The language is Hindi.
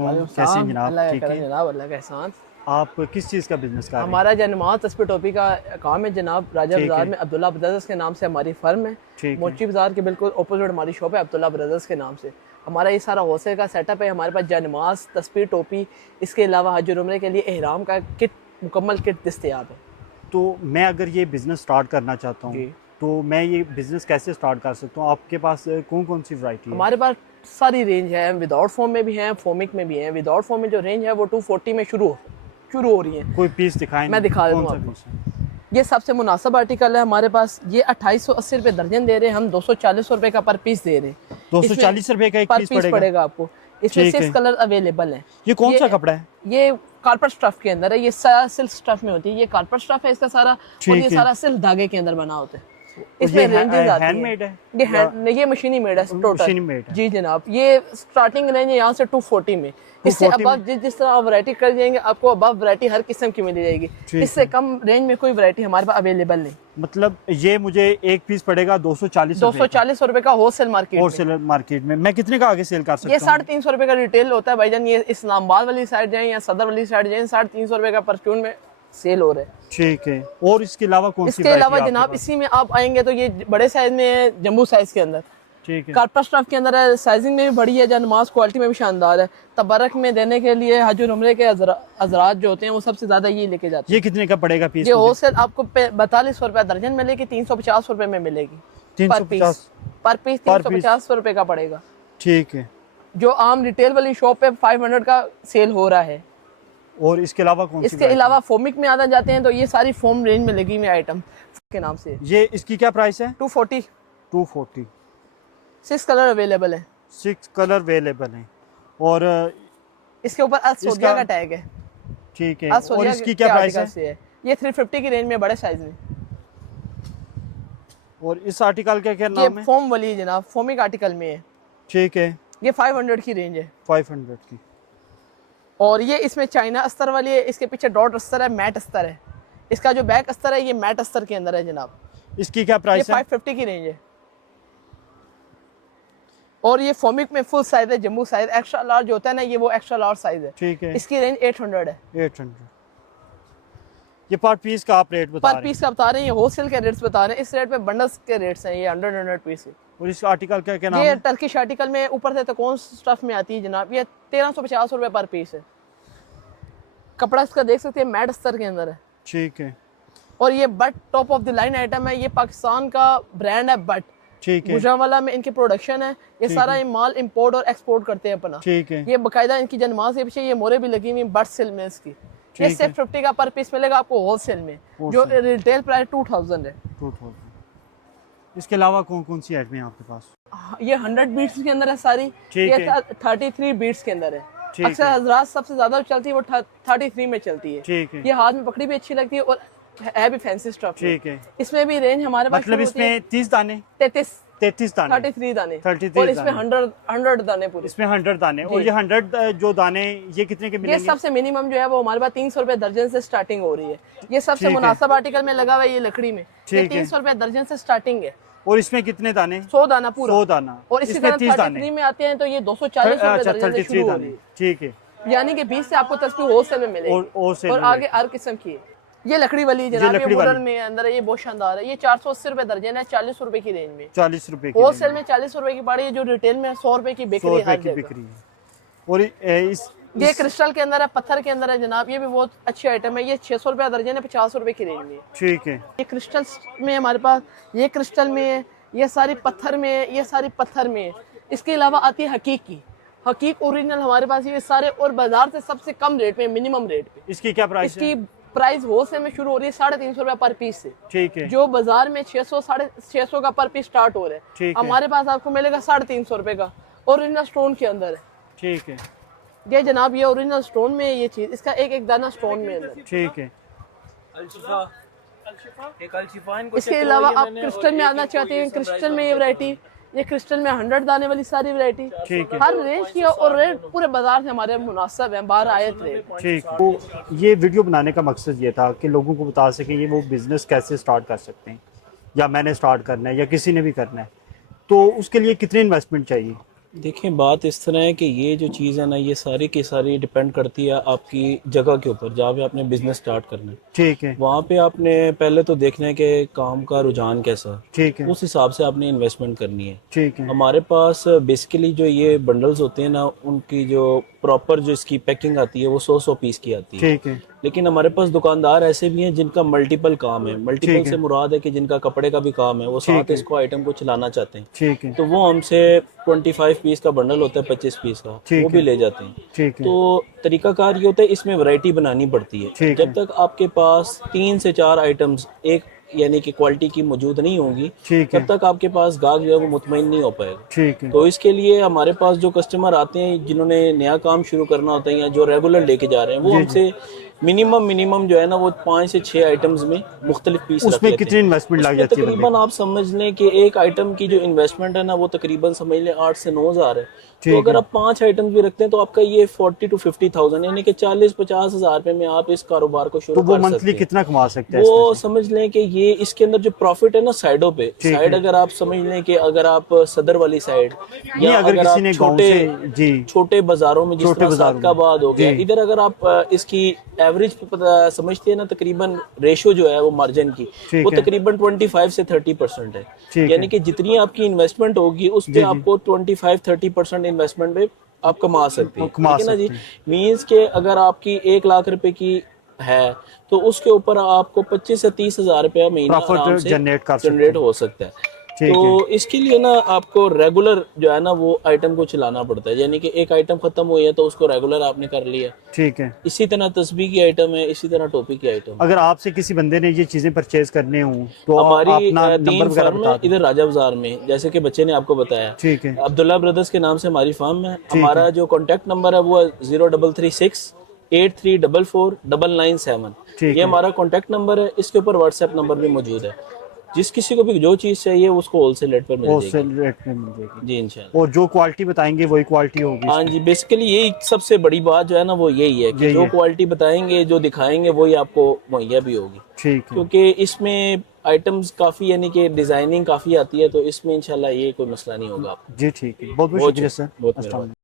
वालेकुम, कैसे हैं जनाब? अल्लाह ठीक का है। करम जनाब, अल्लाह का एहसान। आप किस चीज़ का बिजनेस कर रहे हैं? हमारा जनमात तस्वीर टोपी का काम है जनाब। राजा ठीक बाजार है। में अब्दुल्ला ब्रदर्स के नाम से हमारी फर्म है। ठीक है। मोची बाजार के बिल्कुल अपोजिट हमारी शॉप है अब्दुल्ला ब्रदर्स के नाम से। हमारा ये सारा होलसेल का सेटअप है। हमारे पास जनमाज तस्वीर टोपी, इसके अलावा हज और उम्रे के लिए एहराम का किट, मुकम्मल किट दस्तयाब है। तो मैं अगर ये बिज़नेस स्टार्ट करना चाहता हूँ जी, तो मैं ये बिज़नेस कैसे स्टार्ट कर सकता हूँ? आपके पास कौन कौन सी वैरायटी है? हमारे पास सारी रेंज है। विदाउट फोम में भी हैं, फोमिक में भी हैं। विदाउट फोम में जो रेंज है वो 240 में शुरू हो रही है। कोई पीस दिखाएं मैं ना, दिखा कौन दूँ सा आपको। पीस है? ये सबसे मुनासिब आर्टिकल है हमारे पास। ये 2880 रुपये दर्जन दे रहे हैं हम, 240 रुपये का पर पीस दे रहे हैं। 240 रुपये का एक पर पीस पीस पड़ेगा आपको। इसमें ठीक 6 है। कलर अवेलेबल हैं। ये कौन सा कपड़ा है? ये कार्पेट स्टफ के अंदर है। ये सारा सिल्क स्टफ में होती है। ये कार्पेट स्टफ है इसका सारा, और ठीक ये है। सारा सिल्क धागे के अंदर बना होता है। ये इसमें रेंजेस आती हैं। हैंडमेड है? ये मशीनी मेड है टोटल। मशीनी मेड है। जी जनाब, ये स्टार्टिंग रेंज है यहाँ से 240 में। इससे 240 अब जिस तरह आप वैरायटी कर जाएंगे आपको अब वैरायटी हर किस्म की मिल जाएगी। ठीक इससे है। कम रेंज में कोई वैरायटी हमारे पास अवेलेबल नहीं। मतलब ये मुझे एक पीस पड़ेगा 240 रुपए का होलसेल मार्केट। होलसेल मार्केट में मैं कितने का आगे सेल कर सकता ये हूँ? 350 रुपए का रिटेल होता है भाईजान। ये इस्लामाबाद वाली साइड जाए या सदर वाली साइड जाए, 350 रुपए का परफ्यूम में सेल हो रहा है। ठीक है। और इसके अलावा कौन सी इसके अलावा वैरायटी जनाब आपके इसी में आप आएंगे तो ये बड़े साइज में है, जम्बू साइज के अंदर, पास? ठीक है। कार्पेट स्टफ के अंदर है। साइजिंग में भी बड़ी है, जनमाज क्वालिटी में भी शानदार है। तबरक में देने के लिए हज और उम्रे के हजरात जो होते हैं वो सबसे ज्यादा ये लेके जाते हैं। ये कितने का पड़ेगा पीस? ये होलसेल आपको 42 रुपए दर्जन मिलेगी, 350 रुपए में मिलेगी पर 350 पीस 350 रुपए का पड़ेगा। ठीक है। जो आम रिटेल वाली शॉप पे 500 का सेल हो रहा है। और इसके अलावा कौन सी इसके अलावा फोमिक में आना जाते हैं तो ये सारी फोम रेंज में लगी हुई आइटम के नाम से। ये इसकी क्या प्राइस है? 240। 240। 6 कलर अवेलेबल है। 6 कलर अवेलेबल हैं। और इसके ऊपर असोदिया का टैग है। ठीक है। और इसकी क्या प्राइस है? ये 350 की रेंज में बड़े साइज में। और इस आर्टिकल का क्या ये नाम है? फोम वाली जनाब, फोमिक आर्टिकल में है। ठीक है। ये 500 की रेंज है। 500 की। और ये इसमें चाइना अस्तर वाली है। इसके पीछे डॉट अस्तर है, मैट अस्तर है। इसका जो बैक अस्तर है ये मैट अस्तर के अंदर है जनाब। इसकी क्या ये प्राइस है? 550 की रेंज है। और ये फोमिक में फुल साइज है, जम्बू साइज। एक्स्ट्रा लार्ज होता है ना, ये वो एक्स्ट्रा लार्ज साइज है। ठीक है। इसकी रेंज 800 है। 800। ये पर पीस का आप रेट बता पर रहे पीस का बता रहे हैं, ये होलसेल के रेट्स बता रहे हैं। इस रेट पे बंडल्स के रेट्स हैं। ये 100 पीस है। हैं। और इस आर्टिकल का क्या नाम ये है? टर्किश आर्टिकल में ऊपर से तो कौन स्टफ में आती है जनाब। ये 1350 रुपए पर पीस है। कपड़ा इसका देख सकते हैं, मैट अस्तर के अंदर है। ठीक है। और ये but top of the line item है। ये पाकिस्तान का ब्रांड है बट। ठीक है। गुजरांवाला में इनकी प्रोडक्शन है। ये सारा ये माल इंपोर्ट और एक्सपोर्ट करते हैं अपना। ठीक है। ये बकायदा इनकी जनमाज के पीछे ये मोरे भी लगी हुई बट सिल में इसकी। ये सिर्फ 50 का पर पीस मिलेगा आपको होलसेल में, जो रिटेल प्राइस 2000 है। 2000। इसके अलावा कौन कौन सी आइटमें हैं आपके पास? ये 100 बीट्स के अंदर है सारी। ठीक ये है। 33 बीट्स के अंदर है। ठीक अक्सर है। हजरात सबसे ज्यादा चलती है वो 33 में चलती है। ठीक है। ये हाथ में पकड़ी भी अच्छी लगती है और है भी फैंसी स्टफ। ठीक है। इसमें भी रेंज हमारे पास मतलब इसमें 30 दाने? 33 दाने? 33 दाने। 33 और इसमें दाने। 100 दाने पूरे। इसमें 100 दाने। और ये 100 जो दाने ये कितने के ये मिलेंगे? सबसे मिनिमम जो है वो हमारे पास 300 रुपए दर्जन से स्टार्टिंग हो रही है। ये सबसे ठीक है। मुनासिब आर्टिकल में लगा हुआ है ये लकड़ी में। ये ठीक है। 300 रुपए दर्जन से स्टार्टिंग है। और इसमें कितने दाने? 100 दाना पूरा। 100 दाना। और इसी इसमें तरह 30 33 दाने। में आते हैं तो ये 240 रुपए अच्छा, दर्जन से 33 शुरू हो रही दाने। है। ठीक है। यानी कि 20 से आपको तस्वीर होलसेल में मिलेगी। और आगे हर किस्म की है। ये लकड़ी वाली जनाब, ये वुडन में अंदर है। ये बहुत शानदार है। ये 480 रुपए दर्जन है, 40 रुपए की रेंज में। 40 रुपए की। होलसेल में 40 रुपए की पड़ी है, जो रिटेल में 100 रुपए की बिक्री 100 है रुपए हर की जगह। बिक्री है। और इस ये क्रिस्टल के अंदर है, पत्थर के अंदर है जनाब। ये भी बहुत अच्छी आइटम है। ये 600 रुपए दर्जन है, 50 रुपए की रेंज में। ठीक है। ये क्रिस्टल में हमारे पास, ये क्रिस्टल में है, ये सारी पत्थर में है, ये सारी पत्थर में है। इसके अलावा आती है हकीक ओरिजिनल हमारे पास ये सारे, और बाजार से सबसे कम रेट में, मिनिमम रेट पे। इसकी क्या प्राइस है? इसकी प्राइस होलसेल में शुरू हो रही है 350 रुपए पर पीस से। ठीक है। जो बाजार में 600 650 का पर पीस स्टार्ट हो रहा है, ठीक है। हमारे पास आपको मिलेगा 350 रुपए का, ओरिजिनल स्टोन के अंदर है। ठीक है। ये जनाब ये ओरिजिनल स्टोन में है ये चीज। इसका एक एक दाना स्टोन में अंदर। ठीक है। इसके अलावा आप क्रिस्टल में आना चाहते हैं, क्रिस्टल में ये वैरायटी, ये क्रिस्टल में 100 दाने वाली सारी वैरायटी। ठीक है। हर रेंज की और रेट पूरे बाजार से हमारे मुनासिब है। बाहर आए थे। ठीक। तो ये वीडियो बनाने का मकसद ये था कि लोगों को बता सकें ये वो बिज़नेस कैसे स्टार्ट कर सकते हैं, या मैंने स्टार्ट करना है या किसी ने भी करना है, तो उसके लिए कितनी इन्वेस्टमेंट चाहिए? देखिए बात इस तरह है कि ये जो चीज़ है ना, ये सारी की सारी डिपेंड करती है आपकी जगह के ऊपर जहाँ पे आपने बिजनेस स्टार्ट करना है। ठीक है। वहाँ पे आपने पहले तो देखना है कि काम का रुझान कैसा है, ठीक है। उस हिसाब से आपने इन्वेस्टमेंट करनी है। ठीक है। हमारे पास बेसिकली जो ये बंडल्स होते हैं ना, उनकी जो प्रॉपर जो इसकी पैकिंग आती है वो 100 पीस की आती है। ठीक है। लेकिन हमारे पास दुकानदार ऐसे भी हैं जिनका मल्टीपल काम है। मल्टीपल ठीक से है। मुराद है कि जिनका कपड़े का भी काम है, वो ठीक साथ है। इसको आइटम को चलाना चाहते हैं। ठीक है। तो वो हमसे 25 पीस का बंडल होता है, 25 पीस का, वो ठीक भी है। ले जाते हैं। ठीक है। तो तरीकाकार ये होता है, इसमें वैरायटी बनानी पड़ती है। ठीक जब है। तक आपके पास 3 से 4 आइटम्स एक यानी कि क्वालिटी की मौजूद नहीं होंगी, ठीक तब है। तक आपके पास गाहक जो है वो मुतमईन नहीं हो पाएगा। ठीक है। तो इसके लिए हमारे पास जो कस्टमर आते हैं जिन्होंने नया काम शुरू करना होता है या जो रेगुलर लेके जा रहे हैं, वो जी जी। हमसे मिनिमम जो है ना वो 5 से 6 आइटम्स में मुख्तलिफ पीस रख उसमें लेते कितनी हैं। इन्वेस्टमेंट लग उसमें जाती है बंदे तकरीबन की? आप समझ लें कि एक आइटम की जो इन्वेस्टमेंट है ना वो तकरीबन समझ लें 8 से 9 हज़ार है। तो ठीक अगर है। आप 5 आइटम भी रखते हैं तो आपका ये 40 to 50,000 यानी कि 40-50 हज़ार रुपए में आप इस कारोबार को तो शुरू वो कर मंथली सकते हैं। कितना कमा सकते हैं इसमें वो से? समझ लें कि ये इसके अंदर जो प्रॉफिट है ना साइडों पे, ठीक साइड है। अगर आप समझ लें कि अगर आप सदर वाली साइड नहीं, या अगर अगर किसी आप ने गांव छोटे से जी छोटे बाजारों में, जिस छोटे तरह बाजारों में सादकाबाद हो गया, जी इधर अगर आप इसकी एवरेज समझते हैं ना, तकरीबन रेशो जो है वो मार्जिन की ठीक वो है। तकरीबन 25 से 30% है। ठीक यानी है। कि जितनी आपकी इन्वेस्टमेंट होगी उस पे जी जी। आपको 25-30% इन्वेस्टमेंट पे आप कमा सकते वो हैं। कमा ठीक है ना जी। सकते हैं। मीन्स के अगर आपकी 1 लाख रुपए की है तो उसके ऊपर आपको 25 से 30 हज़ार रुपया महीना प्रॉफिट आराम से जनरेट कर सकते जनरेट हैं। हो सकता है। तो ठीक है। इसके लिए ना आपको रेगुलर जो है ना वो आइटम को चलाना पड़ता है। यानी कि एक आइटम खत्म हुई है तो उसको रेगुलर आपने कर लिया। ठीक है। इसी तरह तस्बीह की आइटम है, इसी तरह टोपी की आइटम है। अगर आपसे किसी बंदे ने ये चीज़ें परचेज करने हों तो हमारी अपना 3 नंबर वगैरह फर्म बता है दें। इधर राजा बाजार में, जैसे कि बच्चे ने आपको बताया, ठीक है। अब्दुल्ला ब्रदर्स के नाम से हमारी फर्म है। ठीक है। हमारा जो कॉन्टैक्ट नंबर है वो है 033683449997। ठीक ये है। हमारा कॉन्टैक्ट नंबर है। इसके ऊपर व्हाट्सएप नंबर भी मौजूद है। जिस किसी को भी जो चीज़ चाहिए उसको होलसेल रेट पर मिल होलसेल जाएगी रेट में मिल जाएगी। जी, इंशाल्लाह। और जो क्वालिटी बताएंगे वही क्वालिटी होगी हाँ इसमें। जी, बेसिकली यही सबसे बड़ी बात जो है ना वो यही है कि यही जो है। क्वालिटी बताएंगे, जो दिखाएंगे, वही आपको मुहैया भी होगी। ठीक है। क्योंकि इसमें आइटम्स काफ़ी यानी कि डिज़ाइनिंग काफ़ी आती है, तो इसमें इंशाल्लाह ये कोई मसला नहीं होगा आपको। जी ठीक है, बहुत बहुत बहुत शुक्रिया सर। बहुत अस्सलाम मेहरबानी। वालेकुम।